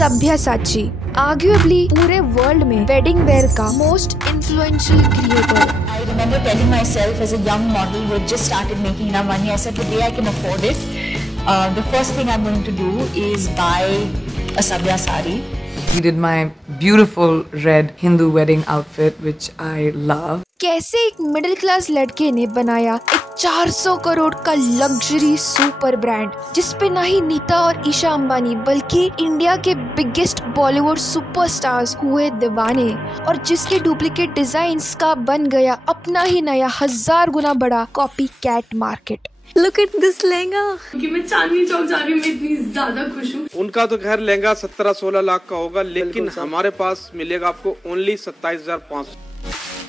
सभ्यासाची, आर्ग्यूअबली पूरे वर्ल्ड में wedding where का most influential creator. I remember telling myself as a young model who had just started making enough money, I said today I can afford it. The first thing I'm going to do is buy a Sabya sari. He did my beautiful red Hindu wedding outfit, which I love. कैसे एक middle class लड़के ने बनाया एक 400 करोड़ का luxury super brand, जिसपे ना ही नीता और ईशा अंबानी बल्कि इंडिया के बिगेस्ट बॉलीवुड सुपरस्टार्स हुए दीवाने, और जिसके डुप्लीकेट डिजाइन्स का बन गया अपना ही नया 1000 गुना बड़ा copycat market. Look at this lehenga. कि मैं चांदनी चौक जा रही हूँ, मैं इतनी ज्यादा खुश हूँ। उनका तो खैर लहंगा 17-16 लाख का होगा, लेकिन हमारे पास मिलेगा आपको ओनली 27,500।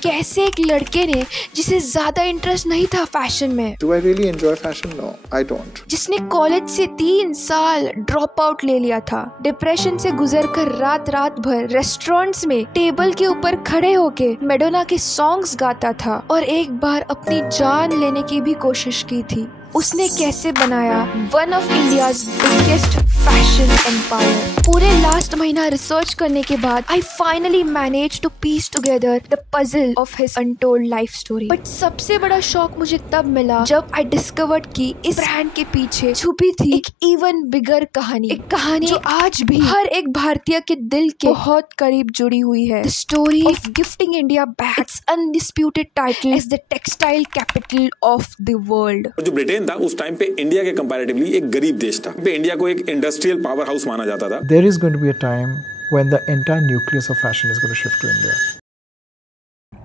कैसे एक लड़के ने जिसे ज्यादा इंटरेस्ट नहीं था फैशन में, Do I really enjoy fashion? No, I don't. जिसने कॉलेज से 3 साल ड्रॉप आउट ले लिया था, डिप्रेशन से गुजरकर रात भर रेस्टोरेंट्स में टेबल के ऊपर खड़े होके मैडोना के सॉन्ग्स गाता था और एक बार अपनी जान लेने की भी कोशिश की थी। उसने कैसे बनाया one of India's biggest fashion empire. पूरे लास्ट महीना रिसर्च करने के बाद I finally manage to piece together the puzzle of his untold life story. But सबसे बड़ा शॉक मुझे तब मिला जब आई डिस्कवर्ड कि इस ब्रांड के पीछे छुपी थी एक इवन बिगर कहानी, एक कहानी जो आज भी हर एक भारतीय के दिल के बहुत करीब जुड़ी हुई है। The story of gifting India back its undisputed title as the textile capital of the world. जो ब्रिटेन था उस टाइम पे इंडिया के कंपैरेटिवली एक गरीब देश था। इंडिया को एक इंडस्ट्रियल पावर हाउस माना जाता था। There is going to be a time when the entire nucleus of fashion is going to shift to India.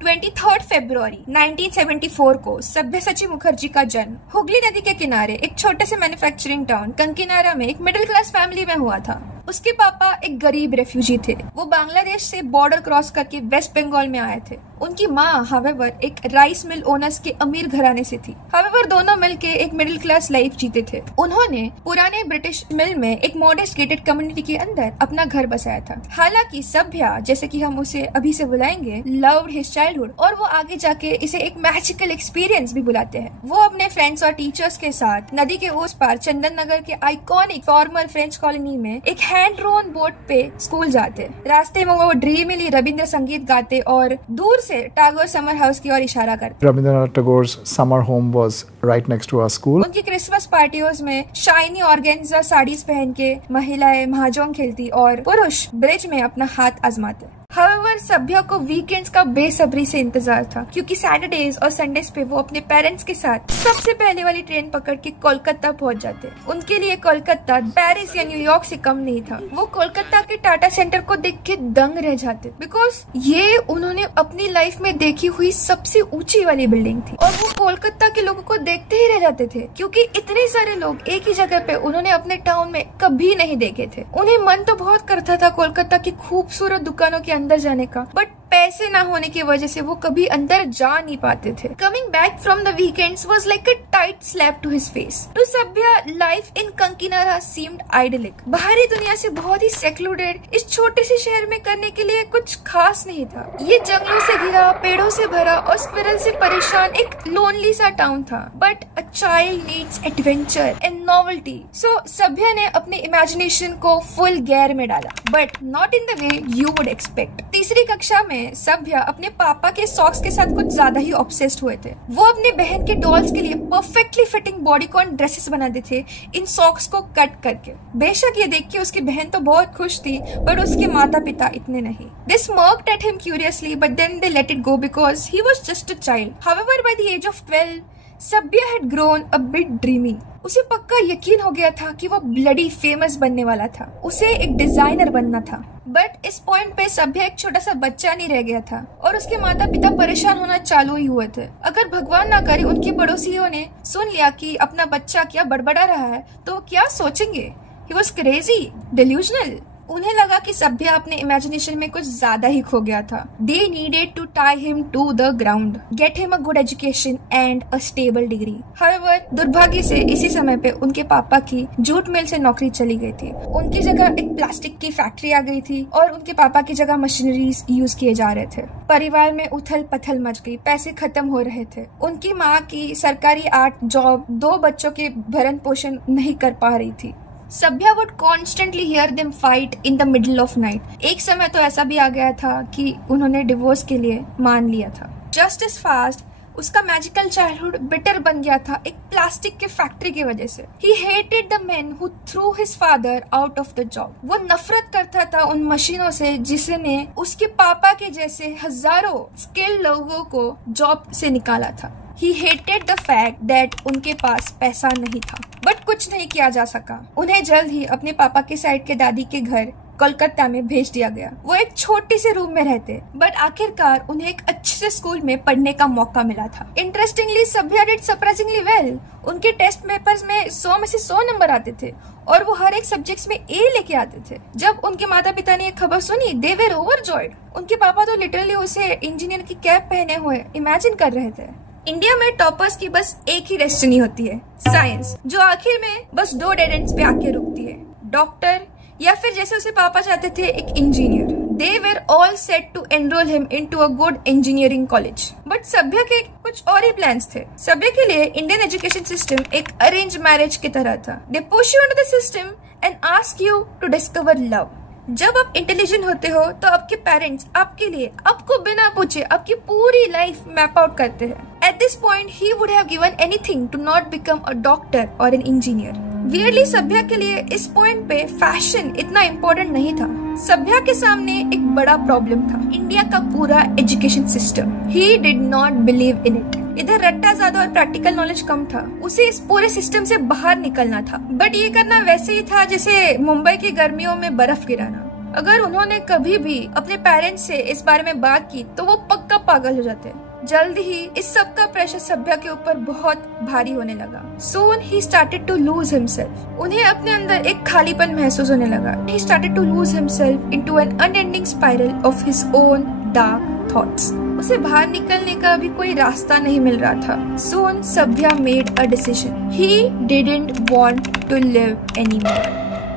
23 फरवरी 1974 को सभ्यसाची मुखर्जी का जन्म हुगली नदी के किनारे एक छोटे से मैन्युफैक्चरिंग टाउन कंकीनारा में एक मिडिल क्लास फैमिली में हुआ था। उसके पापा एक गरीब रेफ्यूजी थे। वो बांग्लादेश से बॉर्डर क्रॉस करके वेस्ट बंगाल में आए थे। उनकी माँ हावेवर एक राइस मिल ओनर्स के अमीर घराने से थी। हावेवर दोनों मिलके एक मिडिल क्लास लाइफ जीते थे। उन्होंने पुराने ब्रिटिश मिल में एक मॉडेस्ट गेटेड कम्युनिटी के अंदर अपना घर बसाया था। हालांकि सभ्या, जैसे कि हम उसे अभी से बुलाएंगे, लव्ड हिज चाइल्डहुड, और वो आगे जाके इसे एक मैजिकल एक्सपीरियंस भी बुलाते हैं। वो अपने फ्रेंड्स और टीचर्स के साथ नदी के उस पार चंदन नगर के आइकॉनिक फॉर्मर फ्रेंच कॉलोनी में एक हैंड रोन बोट पे स्कूल जाते। रास्ते में वो ड्रीमिली रविंद्र संगीत गाते और दूर से टैगोर समर हाउस की ओर इशारा करते। Rabindranath Tagore's summer home was right next to our school. उनकी क्रिसमस पार्टियों में शाइनी ऑर्गेन्जा साड़ीज पहन के महिलाएं महाजोंग खेलती और पुरुष ब्रिज में अपना हाथ आजमाते। हाउएवर सभ्या को वीकेंड्स का बेसब्री से इंतजार था, क्योंकि सैटरडेज और संडेज पे वो अपने पेरेंट्स के साथ सबसे पहले वाली ट्रेन पकड़ के कोलकाता पहुंच जाते। उनके लिए कोलकाता पेरिस या न्यूयॉर्क से कम नहीं था। वो कोलकाता के टाटा सेंटर को देख के दंग रह जाते, बिकॉज ये उन्होंने अपनी लाइफ में देखी हुई सबसे ऊंची वाली बिल्डिंग थी। और वो कोलकाता के लोगों को देखते ही रह जाते थे, क्योंकि इतने सारे लोग एक ही जगह पे उन्होंने अपने टाउन में कभी नहीं देखे थे। उन्हें मन तो बहुत करता था कोलकाता की खूबसूरत दुकानों के अंदर जाने का, बट पैसे ना होने की वजह से वो कभी अंदर जा नहीं पाते थे। Coming back from the weekends was like a tight slap to his face. To Sabya, life in Kankinara seemed idyllic. बाहरी दुनिया से बहुत ही सेक्लूडेड इस छोटे से शहर में करने के लिए कुछ खास नहीं था। ये जंगलों से घिरा, पेड़ों से भरा और स्क्विरल से परेशान एक लोनली सा टाउन था। But a child needs adventure and novelty, so Sabya ने अपने इमेजिनेशन को फुल गेयर में डाला, but not in the way you would expect. तीसरी कक्षा में सभ्या अपने पापा के सॉक्स के साथ कुछ ज्यादा ही ऑब्सेस्ड हुए थे। वो अपने बहन के डॉल्स के लिए परफेक्टली फिटिंग बॉडीकॉन ड्रेसेस बनाते थे इन सॉक्स को कट करके। बेशक ये देख के उसकी बहन तो बहुत खुश थी, पर उसके माता पिता इतने नहीं। They smirked at him curiously, but then they let it go because he was just a child. However, by the age of 12, सभ्या had grown a bit dreamy. उसे पक्का यकीन हो गया था कि वो ब्लडी फेमस बनने वाला था। उसे एक डिजाइनर बनना था। बट इस पॉइंट पे सभ्या एक छोटा सा बच्चा नहीं रह गया था, और उसके माता पिता परेशान होना चालू ही हुए थे। अगर भगवान ना करे उनके पड़ोसियों ने सुन लिया कि अपना बच्चा क्या बड़बड़ा रहा है, तो वो क्या सोचेंगे? He was crazy, delusional. उन्हें लगा कि सभ्या अपने इमेजिनेशन में कुछ ज्यादा ही खो गया था। They needed to tie him to the ground, get him a good education and a stable degree. However, दुर्भाग्य से इसी समय पे उनके पापा की जूट मिल से नौकरी चली गई थी। उनकी जगह एक प्लास्टिक की फैक्ट्री आ गई थी और उनके पापा की जगह मशीनरीज यूज किए जा रहे थे। परिवार में उथल पथल मच गई, पैसे खत्म हो रहे थे। उनकी माँ की सरकारी आर्ट जॉब 2 बच्चों के भरण पोषण नहीं कर पा रही थी। Sabya would constantly hear them fight in the middle of night. एक समय तो ऐसा भी आ गया था कि उन्होंने डिवोर्स के लिए मान लिया था। जस्ट एज फास्ट उसका मैजिकल चाइल्डहुड बिटर बन गया था एक प्लास्टिक के फैक्ट्री की वजह से। He hated the men who threw his father out of the job। वो नफरत करता था उन मशीनों से जिसने उसके पापा के जैसे हजारों स्किल्ड लोगों को जॉब से निकाला था। He hated the fact that उनके पास पैसा नहीं था, बट कुछ नहीं किया जा सका। उन्हें जल्द ही अपने पापा के साइड के दादी के घर कोलकाता में भेज दिया गया। वो एक छोटे से रूम में रहते, बट आखिरकार उन्हें एक अच्छे से स्कूल में पढ़ने का मौका मिला था। Interestingly Sabya did surprisingly well. उनके टेस्ट पेपर्स में 100 में से 100 नंबर आते थे और वो हर एक सब्जेक्ट्स में ए लेके आते थे। जब उनके माता पिता ने ये खबर सुनी, दे वर ओवरजॉयड। उनके पापा तो लिटरली उसे इंजीनियर की कैप पहने हुए इमेजिन कर रहे थे। इंडिया में टॉपर्स की बस एक ही डेस्टिनी होती है, साइंस, जो आखिर में बस 2 डेड एंड्स पे आके रुकती है, डॉक्टर या फिर जैसे उसे पापा चाहते थे एक engineer. They were all set to enroll him into a good engineering college. But सभ्या के कुछ और ही प्लान्स थे। सभ्या के लिए इंडियन एजुकेशन सिस्टम एक अरेंज मैरिज की तरह था। They push you into the system and ask you to discover love. जब आप इंटेलिजेंट होते हो तो आपके पेरेंट्स आपके लिए आपको बिना पूछे आपकी पूरी लाइफ मैप आउट करते हैं। At this point, he would have given anything to not become a doctor or an engineer. Weirdly, सभ्या के लिए इस पॉइंट पे फैशन इतना इम्पोर्टेंट नहीं था। सभ्या के सामने एक बड़ा प्रॉब्लम था, इंडिया का पूरा education system. He did not believe in it. इधर रट्टा ज्यादा और प्रैक्टिकल नॉलेज कम था। उसे इस पूरे सिस्टम से बाहर निकलना था, बट ये करना वैसे ही था जैसे मुंबई की गर्मियों में बर्फ गिराना। अगर उन्होंने कभी भी अपने पेरेंट्स से इस बारे में बात की तो वो पक्का पागल हो जाते। जल्द ही इस सब का प्रेशर सभ्या के ऊपर बहुत भारी होने लगा। Soon he started to lose himself. उन्हें अपने अंदर एक खालीपन महसूस होने लगा। He started to lose himself into an unending spiral of his own dark thoughts. उसे बाहर निकलने का भी कोई रास्ता नहीं मिल रहा था। Soon सभ्या made a decision. He didn't want to live anymore.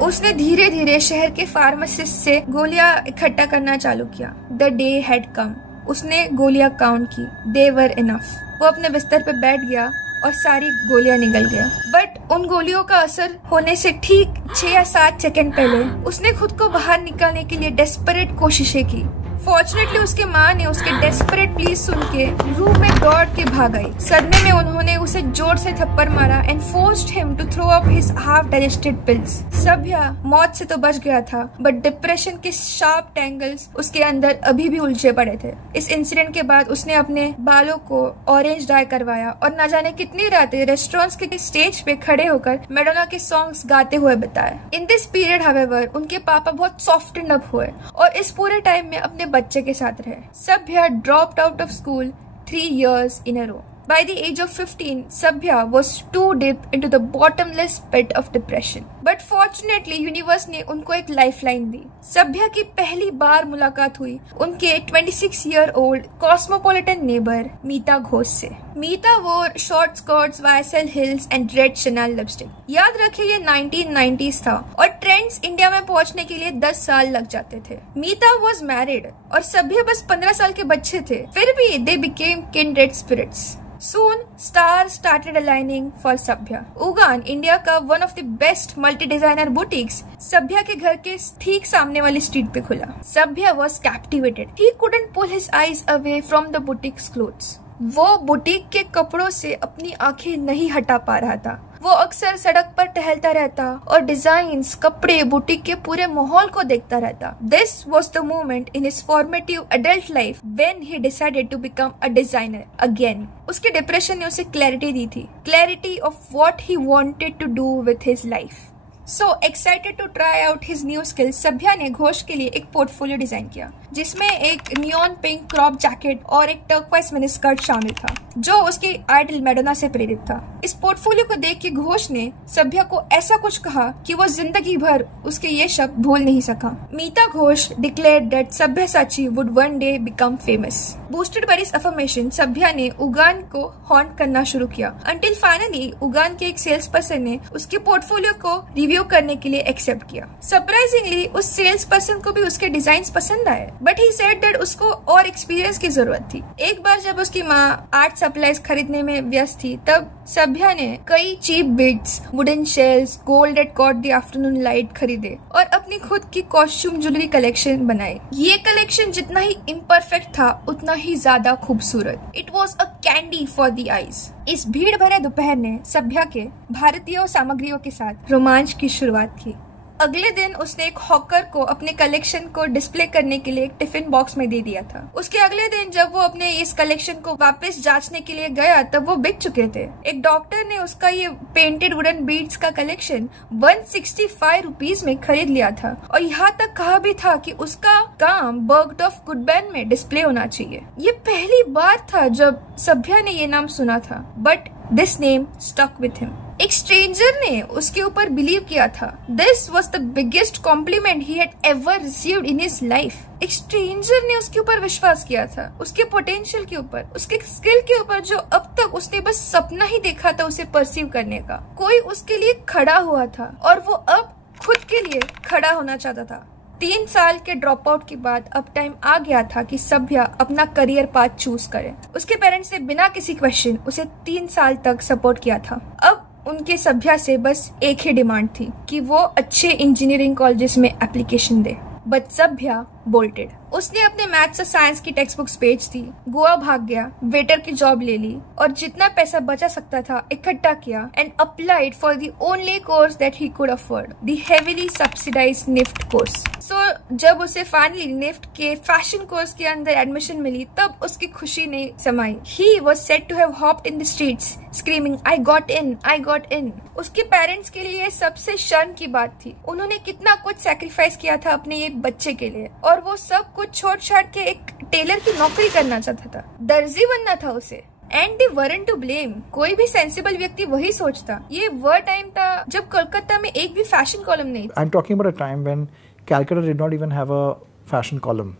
उसने धीरे धीरे शहर के फार्मासिस्ट से गोलियां इकट्ठा करना चालू किया। The day had come. उसने गोलियां काउंट की। They were enough. वो अपने बिस्तर पे बैठ गया और सारी गोलियां निकल गया। बट उन गोलियों का असर होने से ठीक 6 या 7 सेकंड पहले उसने खुद को बाहर निकालने के लिए डेस्परेट कोशिशें की। फॉर्चुनेटली उसके माँ ने उसके डेस्परेट प्लीज सुन के रूम में दौड़ के भाग आई। सदमे में उन्होंने उसे जोर से थप्पड़ मारा and forced him to throw up his half digested pills. Sabya मौत से तो बच गया था, बट डिप्रेशन के शार्प टैंगल्स उसके अंदर अभी भी उलझे पड़े थे। इस इंसिडेंट के बाद उसने अपने बालों को ऑरेंज डाई करवाया और न जाने कितनी रातें रेस्टोरेंट्स के स्टेज पे खड़े होकर मैडोना के सॉन्ग्स गाते हुए बिताए। इन दिस पीरियड हावेवर उनके पापा बहुत सॉफ्टन अप हुए और इस पूरे टाइम में अपने बच्चे के साथ रहे। Sabya dropped out of school 3 years in a row. By the age of 15, Sabhya was too deep into the bottomless pit of depression. But fortunately, universe ने उनको एक lifeline दी। सभ्या की पहली बार मुलाकात हुई उनके 26-year-old cosmopolitan neighbor मीता घोष से। मीता wore short skirts, YSL heels and red Chanel lipstick. याद रखिए ये 1990s था और ट्रेंड्स इंडिया में पहुंचने के लिए 10 साल लग जाते थे। मीता was married और सभ्या बस 15 साल के बच्चे थे, फिर भी they became kindred spirits. Soon, stars started aligning for Sabhya. Ugaan, India का one of the best multi-designer boutiques, सभ्या के घर के ठीक सामने वाली स्ट्रीट पे खुला। सभ्या was captivated. He couldn't pull his eyes away from the boutique's clothes. वो बुटीक के कपड़ों से अपनी आंखें नहीं हटा पा रहा था। वो अक्सर सड़क पर टहलता रहता और डिजाइन्स, कपड़े, बुटीक के पूरे माहौल को देखता रहता। This was the moment in his formative adult life when he decided to become a designer again. उसके डिप्रेशन ने उसे क्लैरिटी दी थी, clarity of what he wanted to do with his life. So excited to try out his new skills, सभ्या ने घोष के लिए एक portfolio design किया जिसमें एक नियॉन पिंक क्रॉप जैकेट और एक टर्क्वाइज मिनी स्कर्ट शामिल था जो उसकी आइडल मैडोना से प्रेरित था। इस पोर्टफोलियो को देख के घोष ने सभ्या को ऐसा कुछ कहा कि वो जिंदगी भर उसके ये शब्द भूल नहीं सका। Mita Ghosh declared that Sabyasachi would one day become famous. Boosted by this affirmation, Sabya ने उगान को हॉन्ट करना शुरू किया, अंटिल फाइनली उगान के एक सेल्स पर्सन ने उसके पोर्टफोलियो को रिव्यू उपयोग करने के लिए एक्सेप्ट किया। सरप्राइजिंगली उस सेल्स पर्सन को भी उसके डिजाइन पसंद आए, बट ही सेड दैट उसको और एक्सपीरियंस की जरूरत थी। एक बार जब उसकी माँ आर्ट सप्लाईज खरीदने में व्यस्त थी, तब सभ्या ने कई cheap bits, wooden shells, gold at caught the afternoon light खरीदे और अपनी खुद की कॉस्ट्यूम ज्वेलरी कलेक्शन बनाई। ये कलेक्शन जितना ही इम्परफेक्ट था उतना ही ज्यादा खूबसूरत। It was a candy for the eyes. इस भीड़ भरे दोपहर ने सभ्या के भारतीय सामग्रियों के साथ रोमांच की शुरुआत की। अगले दिन उसने एक हॉकर को अपने कलेक्शन को डिस्प्ले करने के लिए एक टिफिन बॉक्स में दे दिया था। उसके अगले दिन जब वो अपने इस कलेक्शन को वापस जांचने के लिए गया तब वो बिक चुके थे। एक डॉक्टर ने उसका ये पेंटेड वुडन बीड्स का कलेक्शन 165 रुपीज में खरीद लिया था और यहाँ तक कहा भी था कि उसका काम बर्गड ऑफ गुडबैन में डिस्प्ले होना चाहिए। ये पहली बार था जब सभ्या ने ये नाम सुना था, but this name stuck with him. एक स्ट्रेंजर ने उसके ऊपर बिलीव किया था। This was the biggest compliment he had ever received in his life. एक स्ट्रेंजर ने उसके ऊपर विश्वास किया था, उसके पोटेंशियल के ऊपर, उसके स्किल के ऊपर, जो अब तक उसने बस सपना ही देखा था उसे परसीव करने का। कोई उसके लिए खड़ा हुआ था और वो अब खुद के लिए खड़ा होना चाहता था। 3 साल के ड्रॉप आउट के बाद अब टाइम आ गया था कि सभ्या अपना करियर पाथ चूज करे। उसके पेरेंट्स ने बिना किसी क्वेश्चन उसे 3 साल तक सपोर्ट किया था। अब उनके सभ्या से बस एक ही डिमांड थी कि वो अच्छे इंजीनियरिंग कॉलेजेस में एप्लीकेशन दे, बट सभ्या बोल्टेड। उसने अपने मैथ्स और साइंस की टेक्स्ट बुक्स बेच दी, गोवा भाग गया, वेटर की जॉब ले ली और जितना पैसा बचा सकता था इकट्ठा किया and applied for the only course that he could afford, the heavily subsidised NIFT course. So जब उसे फाइनली निफ्ट के फैशन कोर्स के अंदर एडमिशन मिली तब उसकी खुशी नहीं समाई। He was said to have hopped in the streets screaming I got in, I got in. उसके पेरेंट्स के लिए सबसे शर्म की बात थी। उन्होंने कितना कुछ सैक्रिफाइस किया था अपने ये बच्चे के लिए और वो सब कुछ छोड़ छाड़ के एक टेलर की नौकरी करना चाहता था, दर्जी बनना था उसे। And they weren't to blame। कोई भी सेंसिबल व्यक्ति वही सोचता। ये वह टाइम था जब कोलकाता में एक भी फैशन कॉलम नहीं था। I'm talking about a time when Calcutta did not even have a fashion column.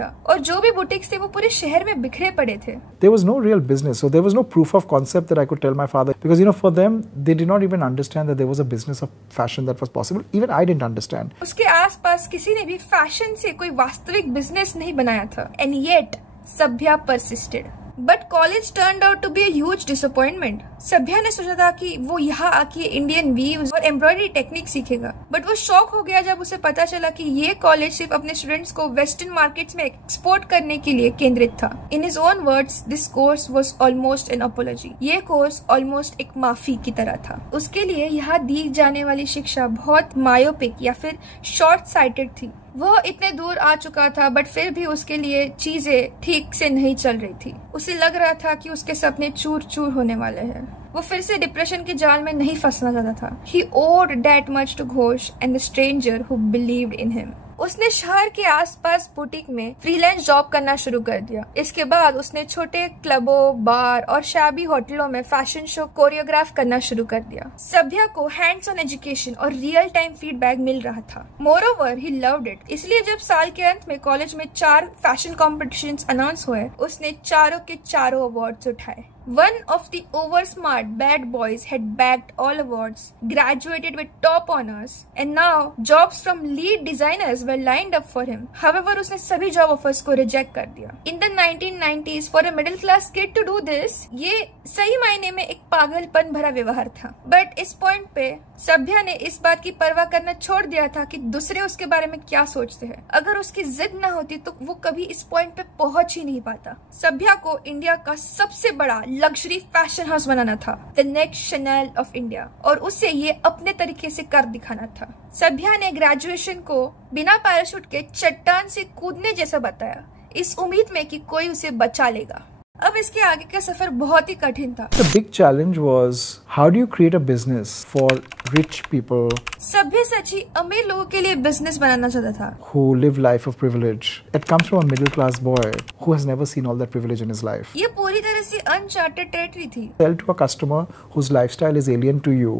और जो भी बुटीक्स थे वो पूरे शहर में बिखरे पड़े थे। There was no real business, so there was no proof of concept that I could tell my father, because for them they did not even understand that there was a business of fashion that was possible. Even I didn't understand. उसके आसपास किसी ने भी fashion से कोई वास्तविक business नहीं बनाया था। And yet Sabya persisted. But college turned out to be a huge disappointment. Sabya ने सोचा था कि वो यहाँ आके इंडियन वीव्स और एम्ब्रॉयडरी टेक्निक सीखेगा, बट वो शॉक हो गया जब उसे पता चला कि ये कॉलेज सिर्फ अपने स्टूडेंट्स को वेस्टर्न मार्केट्स में एक्सपोर्ट करने के लिए केंद्रित था। In his own words, this course was almost an apology. ये कोर्स ऑलमोस्ट एक माफी की तरह था। उसके लिए यहाँ दी जाने वाली शिक्षा बहुत मायोपिक या फिर शॉर्ट साइटेड थी। वह इतने दूर आ चुका था बट फिर भी उसके लिए चीजें ठीक से नहीं चल रही थी। उसे लग रहा था कि उसके सपने चूर चूर होने वाले हैं। वो फिर से डिप्रेशन के जाल में नहीं फंसना चाहता था। He owed that much to Ghosh and the stranger who believed in him। उसने शहर के आसपास बुटीक में फ्रीलांस जॉब करना शुरू कर दिया। इसके बाद उसने छोटे क्लबों, बार और शाबी होटलों में फैशन शो कोरियोग्राफ करना शुरू कर दिया। सभ्या को हैंड्स ऑन एजुकेशन और रियल टाइम फीडबैक मिल रहा था। Moreover he loved it. इसलिए जब साल के अंत में कॉलेज में 4 फैशन कॉम्पिटिशन्स अनाउंस हुए, उसने चारों के चारों अवार्ड्स उठाए। One of the oversmart bad boys had bagged all awards, graduated with top honors, and now jobs from lead designers were lined up for him. However, उसने सभी job offers को reject कर दिया। In the 1990s, for a middle class kid to do this, ये सही मायने में एक पागलपन भरा व्यवहार था। But इस पॉइंट पे सभ्या ने इस बात की परवाह करना छोड़ दिया था कि दूसरे उसके बारे में क्या सोचते हैं। अगर उसकी जिद न होती तो वो कभी इस पॉइंट पे पहुंच ही नहीं पाता। सभ्या को इंडिया का सबसे बड़ा लग्जरी फैशन हाउस बनाना था, the next Chanel of India, और उसे ये अपने तरीके से कर दिखाना था। सभ्या ने ग्रेजुएशन को बिना पैराशूट के चट्टान से कूदने जैसा बताया, इस उम्मीद में कि कोई उसे बचा लेगा। अब इसके आगे का सफर बहुत ही कठिन था। The big challenge was how do you create a business for rich people? सभ्य सच्ची अमीर लोगों के लिए बिजनेस बनाना चाहता था, who live life of privilege. It comes from a middle class boy who has never seen all that privilege in his life. ये पूरी तरह से अनचार्टेड टेरिटरी थी। Sell to a customer whose lifestyle is alien to you,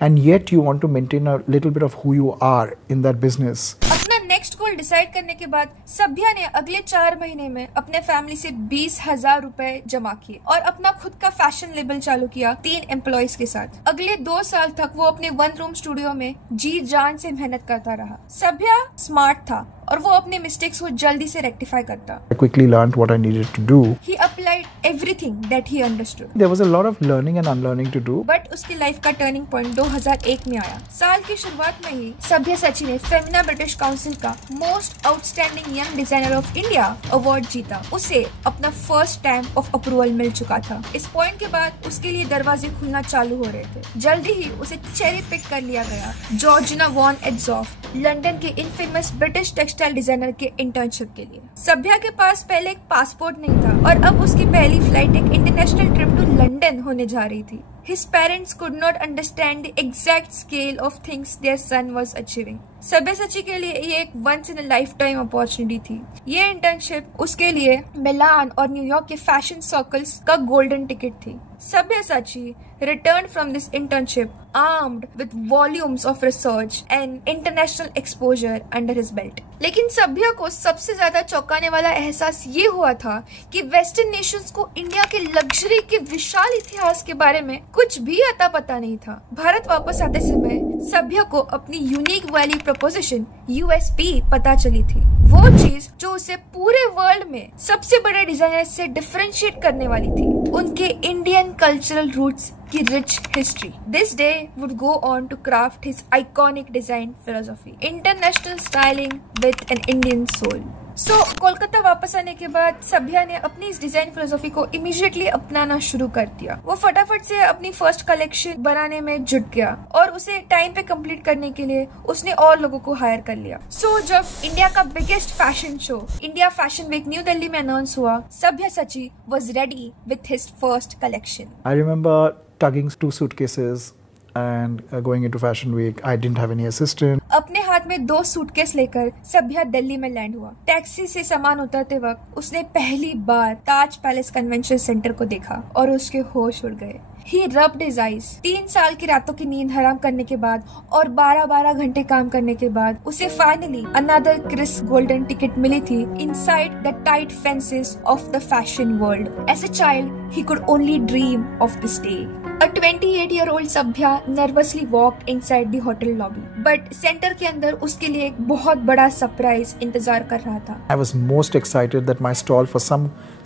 and yet you want to maintain a little bit of who you are in that business. अपना next goal decide करने के बाद सभ्या ने अगले 4 महीने में अपने फैमिली से 20,000 रुपए जमा किए और अपना खुद का फैशन लेबल चालू किया 3 एम्प्लॉयज के साथ। अगले 2 साल तक वो अपने 1 रूम स्टूडियो में जी जान से मेहनत करता रहा। सभ्या स्मार्ट था और वो अपने मिस्टेक्स को जल्दी से रेक्टिफाई करता। I quickly learned what I needed to do. He applied everything that he understood. There was a lot of learning and unlearning to do. But उसकी लाइफ का टर्निंग पॉइंट 2001 में आया। साल की शुरुआत में ही सभ्यसाची ने फेमिना ब्रिटिश काउंसिल का most outstanding young designer of India award जीता। उसे अपना फर्स्ट स्टैम्प ऑफ अप्रूवल मिल चुका था। इस पॉइंट के बाद उसके लिए दरवाजे खुलना चालू हो रहे थे। जल्दी ही उसे चेरी पिक कर लिया गया जॉर्जिना वॉन एड्जॉफ, लंदन के इनफेमस ब्रिटिश टेक्सटाइल डिजाइनर के इंटर्नशिप के लिए। सभ्या के पास पहले एक पासपोर्ट नहीं था और अब उसकी पहली फ्लाइट एक इंटरनेशनल ट्रिप टू लंदन होने जा रही थी। His parents could not understand the exact scale of things their son was achieving. सभ्यसाची के लिए ये एक once in a lifetime opportunity थी। ये इंटर्नशिप उसके लिए मिलान और न्यूयॉर्क के फैशन सर्कल्स का गोल्डन टिकट थी। सभ्यसाची returned from this internship armed with volumes of research and international exposure under his belt. लेकिन सभ्या को सबसे ज्यादा चौंकाने वाला एहसास ये हुआ था कि वेस्टर्न नेशंस को इंडिया के लग्जरी के विशाल इतिहास के बारे में कुछ भी अता पता नहीं था। भारत वापस आते समय सभ्या को अपनी यूनिक वैल्यू प्रपोजिशन USP पता चली थी, वो चीज जो उसे पूरे वर्ल्ड में सबसे बड़े डिजाइनर से डिफरेंशिएट करने वाली थी, उनके इंडियन कल्चरल रूट्स की rich history. This day would go on to craft his iconic design philosophy, international styling with an Indian soul. Kolkata वापस आने के बाद सभ्या ने अपनी इस डिजाइन फिलोसॉफी को इमीडिएटली अपनाना शुरू कर दिया। वो फटाफट से अपनी फर्स्ट कलेक्शन बनाने में जुट गया और उसे टाइम पे कंप्लीट करने के लिए उसने और लोगों को हायर कर लिया। जब इंडिया का biggest fashion show India Fashion Week New Delhi में अनाउंस हुआ, सभ्यसाची was ready with his first collection. I remember tugging 2 suitcases and going into fashion week. I didn't have any assistant. अपने हाथ में 2 सूटकेस लेकर सभ्या दिल्ली में लैंड हुआ। टैक्सी से सामान उतरते वक्त उसने पहली बार ताज पैलेस कन्वेंशन सेंटर को देखा और उसके होश उड़ गए। He rubbed his eyes. 3 साल की रातों की नींद हराम करने के बाद और 12-12 घंटे काम करने के बाद उसे finally another crisp golden ticket मिली थी inside the tight fences of the fashion world. As a child, he could only dream of this day. A 28-year-old सभ्या nervously walked inside the hotel lobby, but centre के अंदर उसके लिए एक बहुत बड़ा surprise इंतजार कर रहा था। I was most excited that my stall for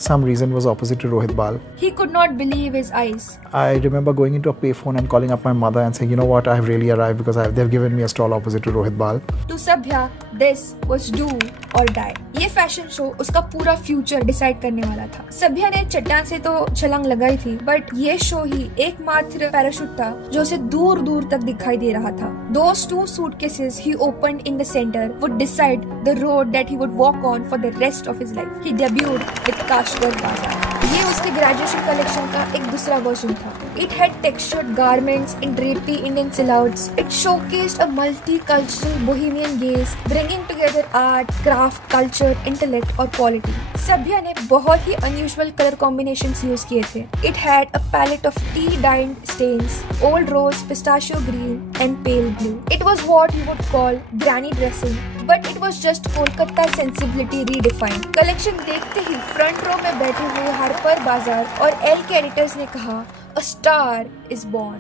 some reason was opposite to Rohit Bal. He could not believe his eyes. I remember going into a payphone and calling up my mother and saying, you know what, I have really arrived because they've given me a stall opposite to Rohit Bal. To Sabhya, this was do or die. ये fashion show उसका पूरा future decide करने वाला था। सभ्या ने चट्टान से तो छलांग लगाई थी, बट ये शो ही एकमात्र पैराशूट था जो उसे दूर दूर तक दिखाई दे रहा था। Those 2 suitcases he opened in the center would decide the road that he would walk on for the rest of his life. He debuted with Kashgar Bazaar. ये उसके ग्रेजुएशन कलेक्शन का एक दूसरा वर्जन था। It had textured garments in drapey Indian silhouettes. It showcased a multicultural bohemian gaze, bringing together art, craft, culture, intellect और quality. सभ्या ने बहुत ही unusual color combinations use किए थे। It had a palette of tea-dyed stains, old rose, pistachio green, and pale blue. It was what you would call granny dressing, but it was just Kolkata sensibility redefined. Collection देखते ही front row में बैठे हुए Harper बाजार और L के editors ने कहा, A star is born.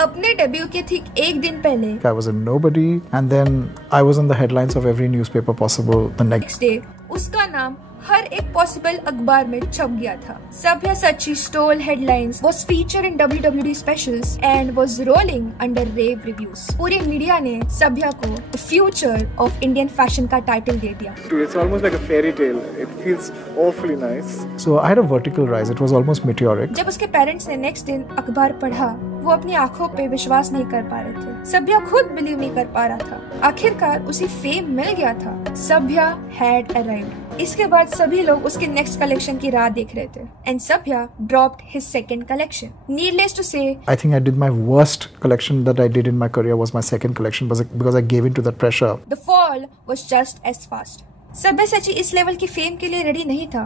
अपने डेब्यू के ठीक एक दिन पहले I was a nobody and then I was on the headlines of every newspaper possible the next day. उसका नाम हर एक पॉसिबल अखबार में छप गया था। सभ्यसाची stole headlines, was featured in WWD specials and was rolling under rave reviews. पूरी media ने सभ्या को The Future of Indian Fashion का टाइटल दे दिया। It's almost like a fairy tale. It feels awfully nice. So I had a vertical rise. It was almost meteoric. जब उसके parents ने next दिन अखबार पढ़ा, वो अपनी आंखों पे विश्वास नहीं कर पा रहे थे। सभ्या खुद बिलीव नहीं कर पा रहा था। आखिरकार उसे फेम मिल गया था। सभ्या हैड अराइव्ड। इसके बाद सभी लोग उसके नेक्स्ट कलेक्शन की राह देख रहे थे। And Sabya dropped his second collection. Needless to say, I think I did my worst collection that I did in my career was my second collection because I gave in to that pressure. The fall was just as fast. सभ्यसाची इस level की fame के लिए ready नहीं था।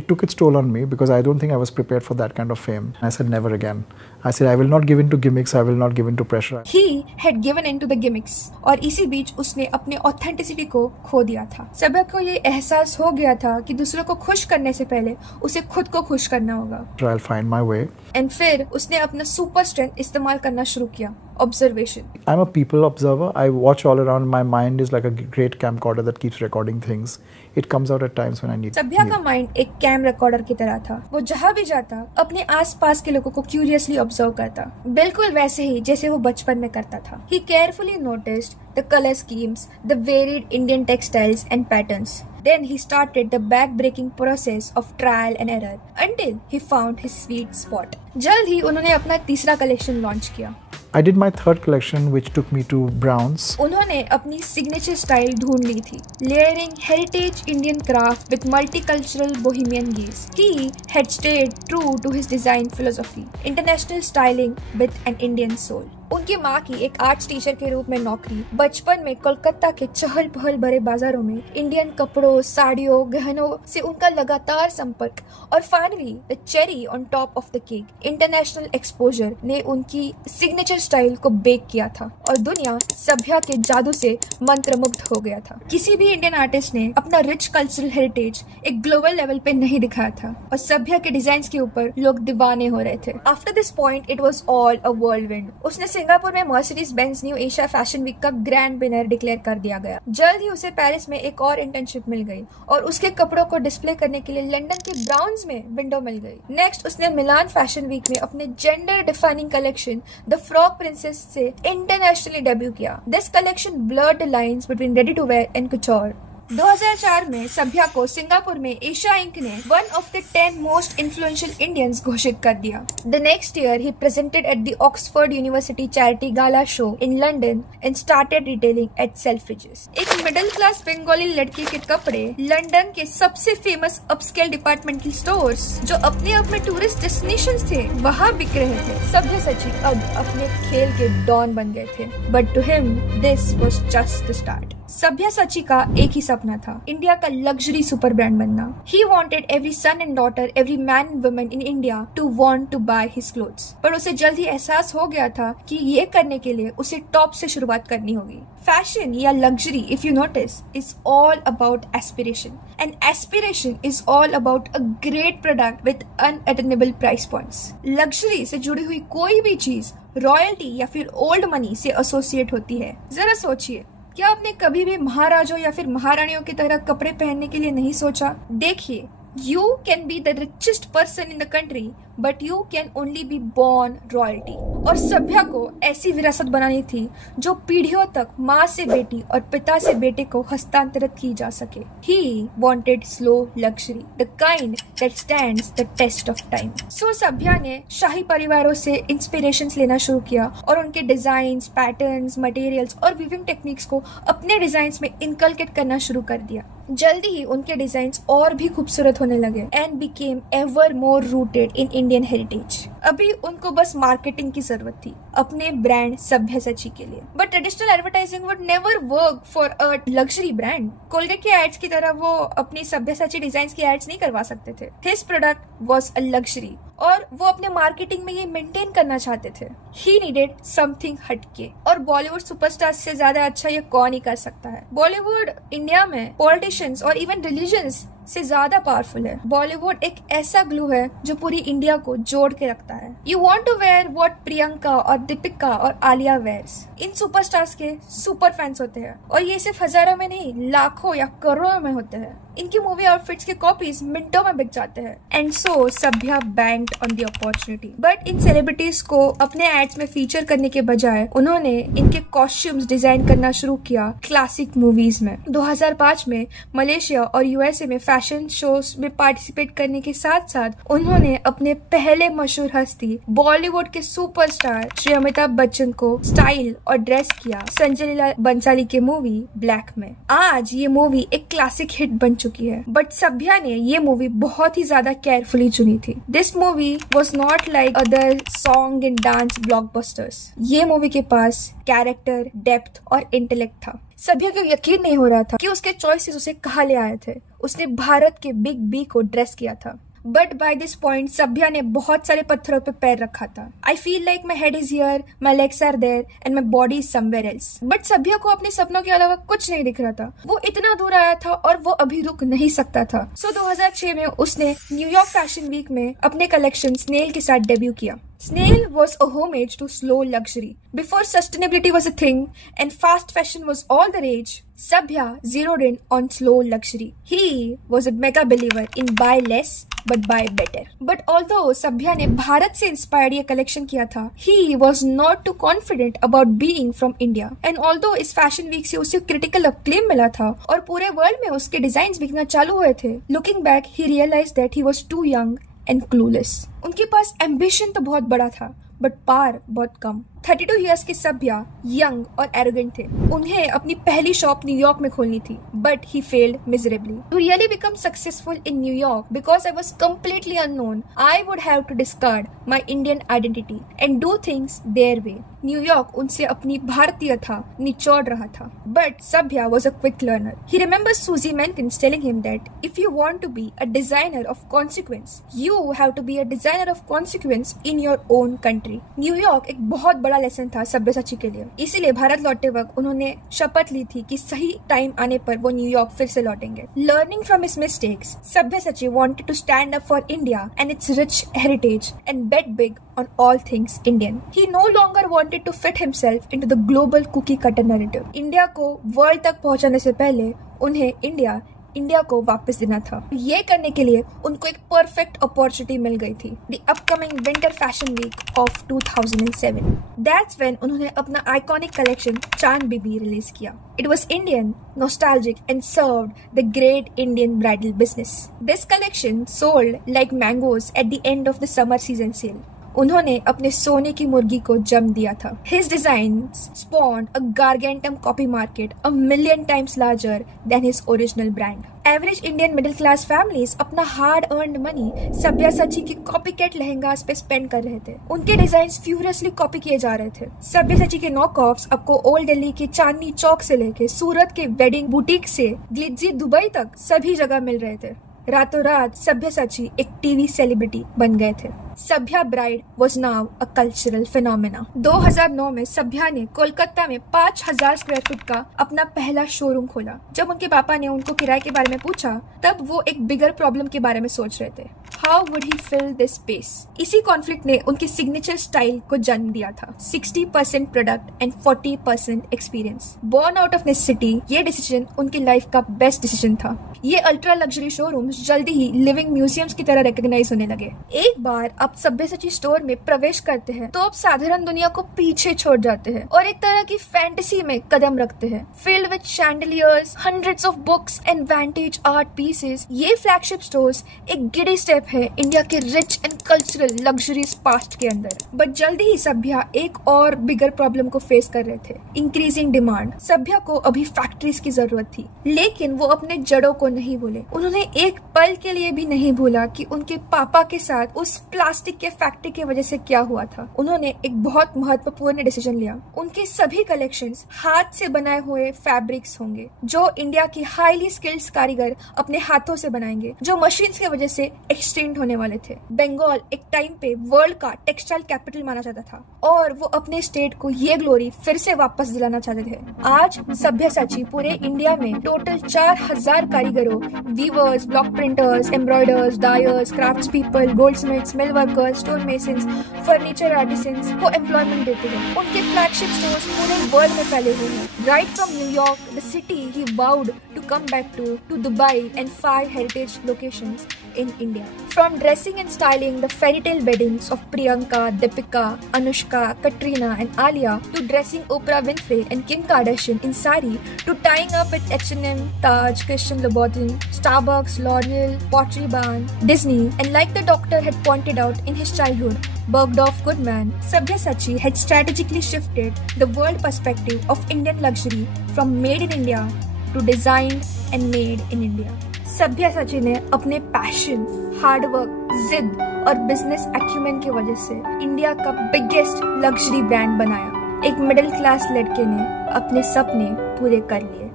It took its toll on me because I don't think I was prepared for that kind of fame. I said never again. I said, I will not give in to gimmicks, I will not give in to pressure. He had given in to the gimmicks. और इसी बीच उसने अपने authenticity को खो दिया था। सभ्या को ये एहसास हो गया था कि दूसरों को खुश करने से पहले उसे खुद को खुश करना होगा। I'll find my way. And फिर उसने अपना सुपर स्ट्रेंथ इस्तेमाल करना शुरू किया, observation. I'm a people observer. I watch all around. My mind is like a great camcorder that keeps recording things. It comes out at times when I need. सभ्या का mind एक cam recorder की तरह था। वो जहाँ भी जाता अपने आसपास के लोगों को क्यूरियसली ऑब्जर्व करता, बिल्कुल वैसे ही जैसे वो बचपन में करता था। He carefully noticed the color schemes, the varied Indian textiles and patterns. Then he started the back-breaking process of trial and error until he found his sweet spot. जल्द ही उन्होंने अपना तीसरा कलेक्शन लॉन्च किया। I did my third collection, which took me to Browns. उन्होंने अपनी signature style ढूंढ ली थी, layering heritage Indian craft with multicultural bohemian gaze. He had stayed true to his design philosophy, international styling with an Indian soul. उनकी माँ की एक arts teacher के रूप में नौकरी, बचपन में कोलकाता के चहल पहल भरे बाजारों में इंडियन कपड़ों, साड़ियों, गहनों से उनका लगातार संपर्क और finally the cherry on top of the cake, international exposure ने उनकी सिग्नेचर स्टाइल को बेक किया था और दुनिया सभ्या के जादू से मंत्रमुग्ध हो गया था। किसी भी इंडियन आर्टिस्ट ने अपना रिच कल्चरल हेरिटेज एक ग्लोबल लेवल पे नहीं दिखाया था और सभ्या के डिजाइन के ऊपर लोग दीवाने हो रहे थे। After this point it was all a whirlwind. उसने सिंगापुर में Mercedes Benz New Asia Fashion Week का ग्रैंड विनर डिक्लेयर कर दिया गया। जल्द ही उसे पेरिस में एक और इंटर्नशिप मिल गई और उसके कपड़ों को डिस्प्ले करने के लिए लंदन के ब्राउन्स में विंडो मिल गई। नेक्स्ट उसने मिलान फैशन वीक में अपने gender defining collection the frock princess से इंटरनेशनली डेब्यू किया। This collection blurred the lines between ready to wear and couture. 2004 में सभ्या को सिंगापुर में एशिया इंक ने one of the 10 most influential Indians घोषित कर दिया। The next year he presented at the Oxford University charity gala show in London and started retailing at Selfridges. एक middle class Bengali लड़की के कपड़े लंदन के सबसे फेमस अपस्केल डिपार्टमेंटल स्टोर्स जो अपने आप में टूरिस्ट डेस्टिनेशन थे वहाँ बिक रहे थे। सभ्यसाची अब अपने खेल के डॉन बन गए थे, but to him this was just the start. सभ्यसाची का एक ही सपना था, इंडिया का लग्जरी सुपर ब्रांड बनना। He wanted every son and daughter, every man and woman in India to want to buy his clothes. पर उसे जल्द ही एहसास हो गया था कि ये करने के लिए उसे टॉप से शुरुआत करनी होगी। फैशन या luxury, if you notice, is all about aspiration. And aspiration is all about a great product with unattainable price points. Luxury से जुड़ी हुई कोई भी चीज रॉयल्टी या फिर ओल्ड मनी से एसोसिएट होती है। जरा सोचिए, क्या आपने कभी भी महाराजों या फिर महारानियों की तरह कपड़े पहनने के लिए नहीं सोचा? देखिए, you can be the richest person in the country, but you can only be born royalty. और सभ्या को ऐसी विरासत बनानी थी जो पीढ़ियों तक माँ से बेटी और पिता से बेटे को हस्तांतरित की जा सके। He wanted slow luxury, the kind that stands the test of time. So सभ्या ने शाही परिवारों से इंस्पिरेशंस लेना शुरू किया और उनके डिजाइन्स, पैटर्न्स, मटेरियल्स और वीविंग टेक्निक्स को अपने डिजाइन्स में इनकलकेट करना शुरू कर दिया। जल्दी ही उनके डिजाइन्स और भी खूबसूरत होने लगे and became ever more rooted in Indian heritage. अभी उनको बस मार्केटिंग की जरूरत थी अपने ब्रांड सभ्यसाची के लिए, but traditional advertising would never work for a luxury brand. Colgate के एड्स की तरह वो अपनी सभ्यसाची डिजाइन्स की एड्स नहीं करवा सकते थे। His product was a luxury और वो अपने मार्केटिंग में ये मेंटेन करना चाहते थे। ही नीडेड समथिंग हटके और बॉलीवुड सुपरस्टार से ज्यादा अच्छा ये कौन ही कर सकता है। बॉलीवुड इंडिया में पॉलिटिशियंस और इवन रिलीजन्स से ज्यादा पावरफुल है। बॉलीवुड एक ऐसा ग्लू है जो पूरी इंडिया को जोड़ के रखता है। You want to wear what Priyanka और दीपिका और आलिया वेयर्स। इन सुपरस्टार्स के सुपर फैंस होते हैं और ये सिर्फ हजारों में नहीं, लाखों या करोड़ों में होते हैं। इनकी मूवी आउटफिट्स के कॉपीज मिनटों में बिक जाते हैं। And so Sabya banked on the opportunity. But इन सेलिब्रिटीज को अपने एड्स में फीचर करने के बजाय उन्होंने इनके कॉस्ट्यूम्स डिजाइन करना शुरू किया क्लासिक मूवीज में। 2005 में मलेशिया और यूएसए में फैशन शोज में पार्टिसिपेट करने के साथ साथ उन्होंने अपने पहले मशहूर हस्ती बॉलीवुड के सुपरस्टार श्री अमिताभ बच्चन को स्टाइल और ड्रेस किया संजय लीला बंसाली के मूवी ब्लैक में। आज ये मूवी एक क्लासिक हिट बन चुकी है, बट सभ्या ने ये मूवी बहुत ही ज्यादा केयरफुली चुनी थी। This movie was not like other song and dance blockbusters. ये मूवी के पास कैरेक्टर, डेप्थ और इंटेलेक्ट था। सभ्या को यकीन नहीं हो रहा था कि उसके चॉइसेस उसे कहाँ ले आए थे। उसने भारत के बिग बी को ड्रेस किया था। But by this point Sabya ने बहुत सारे पत्थरों पे पैर रखा था। I feel like my head is here, my legs are there and my body is somewhere else. But Sabya को अपने सपनों के अलावा कुछ नहीं दिख रहा था। वो इतना दूर आया था और वो अभी रुक नहीं सकता था। सो 2006 में उसने न्यूयॉर्क फैशन वीक में अपने कलेक्शन स्नेल के साथ डेब्यू किया। Snail was a homage to slow luxury. Before sustainability was a thing and fast fashion was all the rage, Sabya zeroed in on slow luxury. He was a mega believer in buy less but buy better. But although Sabya ने भारत से inspired ये collection किया था, he was not too confident about being from India. And although इस fashion week से उसे critical acclaim मिला था और पूरे वर्ल्ड में उसके डिजाइन बिकना चालू हुए थे, looking back he realized that he was too young and clueless. उनके पास एम्बिशन तो बहुत बड़ा था बट पार बहुत कम। 32 इयर्स के सभ्या यंग और एरोगेंट थे। उन्हें अपनी पहली शॉप न्यूयॉर्क में खोलनी थी but he failed miserably. To really become successful in New York because I was completely unknown, I would have to discard my Indian identity and do things their way. New York उनसे अपनी भारतीयता निचोड़ रहा था but Sabya was a quick learner. He remembers Suzy Menkes telling him that if you want to be a designer of consequence you have to be a designer of consequence in your own country. New York एक बहुत बड़ा lesson था सब्यसाची के लिए, इसीलिए भारत लौटते वक्त उन्होंने शपथ ली थी कि सही टाइम आने पर वो न्यूयॉर्क फिर से लौटेंगे। Learning from his mistakes, Sabyasachi wanted to stand up for India and its rich heritage and bet big on all things Indian. He no longer wanted to fit himself into the global cookie cutter narrative. India को world तक पहुंचाने से पहले उन्हें India को वापस देना था। ये करने के लिए उनको एक परफेक्ट अपॉर्चुनिटी मिल गई थी, the upcoming winter fashion week of 2007। That's when उन्होंने अपना iconic collection Chand Bibi release किया। It was Indian, nostalgic and served the great Indian bridal business. This collection sold like mangoes at the end of the summer season sale. उन्होंने अपने सोने की मुर्गी को जम दिया था। His designs spawned a gargantuan copy market a million times larger than his original brand. Average Indian middle class families अपना hard earned money सब्यसाची की कॉपीकैट लहंगास पे स्पेंड कर रहे थे। उनके डिजाइन्स फ्यूरियसली कॉपी किए जा रहे थे। सब्यसाची के नॉक ऑफ्स आपको ओल्ड दिल्ली के चांदनी चौक से लेके सूरत के वेडिंग बुटीक से ग्लिट्जी दुबई तक सभी जगह मिल रहे थे। रातों रात सब्यसाची एक टीवी सेलिब्रिटी बन गए थे। Sabya bride was now a cultural phenomena. 2009 में सभ्या ने कोलकाता में 5000 स्क्वायर फीट का अपना पहला शोरूम खोला। जब उनके पापा ने उनको किराए के बारे में पूछा तब वो एक बिगर प्रॉब्लम के बारे में सोच रहे थे, how would he fill this space. इसी कॉन्फ्लिक्ट ने उनके सिग्नेचर स्टाइल को जन्म दिया था, 60% product and 40% experience. Born out of necessity, ये डिसीजन उनकी लाइफ का बेस्ट डिसीजन था। ये अल्ट्रा लग्जरी शोरूम्स जल्दी ही लिविंग म्यूजियम्स की तरह रिकॉग्नाइज होने लगे। एक बार आप सब्यसाची स्टोर में प्रवेश करते हैं तो आप साधारण दुनिया को पीछे छोड़ जाते हैं और एक तरह की फैंटेसी में कदम रखते हैं, filled with chandeliers, hundreds of books and vantage art pieces. ये फ्लैगशिप स्टोर्स एक गिडी स्टेप है इंडिया के rich and cultural luxuries past के अंदर। बट जल्दी ही सभ्या एक और बिगर प्रॉब्लम को फेस कर रहे थे, इंक्रीजिंग डिमांड। सभ्या को अभी फैक्ट्रीज की जरूरत थी, लेकिन वो अपने जड़ों को नहीं भूले। उन्होंने एक पल के लिए भी नहीं भूला कि उनके पापा के साथ उस प्लास्टिक के फैक्ट्री की वजह से क्या हुआ था। उन्होंने एक बहुत महत्वपूर्ण डिसीजन लिया, उनके सभी कलेक्शंस हाथ से बनाए हुए फैब्रिक्स होंगे जो इंडिया की हाईली स्किल्ड कारीगर अपने हाथों से बनाएंगे, जो मशीन्स की वजह से एक्सटिंक्ट होने वाले थे। बंगाल एक टाइम पे वर्ल्ड का टेक्सटाइल कैपिटल माना जाता था और वो अपने स्टेट को ये ग्लोरी फिर से वापस दिलाना चाहते थे। आज सब्यसाची पूरे इंडिया में टोटल 4000 कारीगरों, weavers, block printers, embroiders, dyers, crafts people, goldsmiths, mill workers, stone masons, furniture artisans को एम्प्लॉयमेंट देते हैं। उनके फ्लैगशिप स्टोर्स पूरे वर्ल्ड में फैले हुए हैं। Right from New York, the city he vowed to come back to Dubai and 5 heritage locations in India. From dressing and styling the fairy tale weddings of Priyanka, Deepika, Anushka, Katrina and Alia to dressing Oprah Winfrey and Kim Kardashian in sari to tying up with H&M, Taj, Christian Louboutin, Starbucks, L'Oreal, Pottery Barn, Disney, and like the doctor had pointed out in his childhood, Bergdorf Goodman, Sabyasachi had strategically shifted the world perspective of Indian luxury from made in India to designed and made in India. Sabyasachi ने अपने passion, hard work, जिद और business acumen की वजह से India का biggest luxury brand बनाया। एक मिडिल क्लास लड़के ने अपने सपने पूरे कर लिए।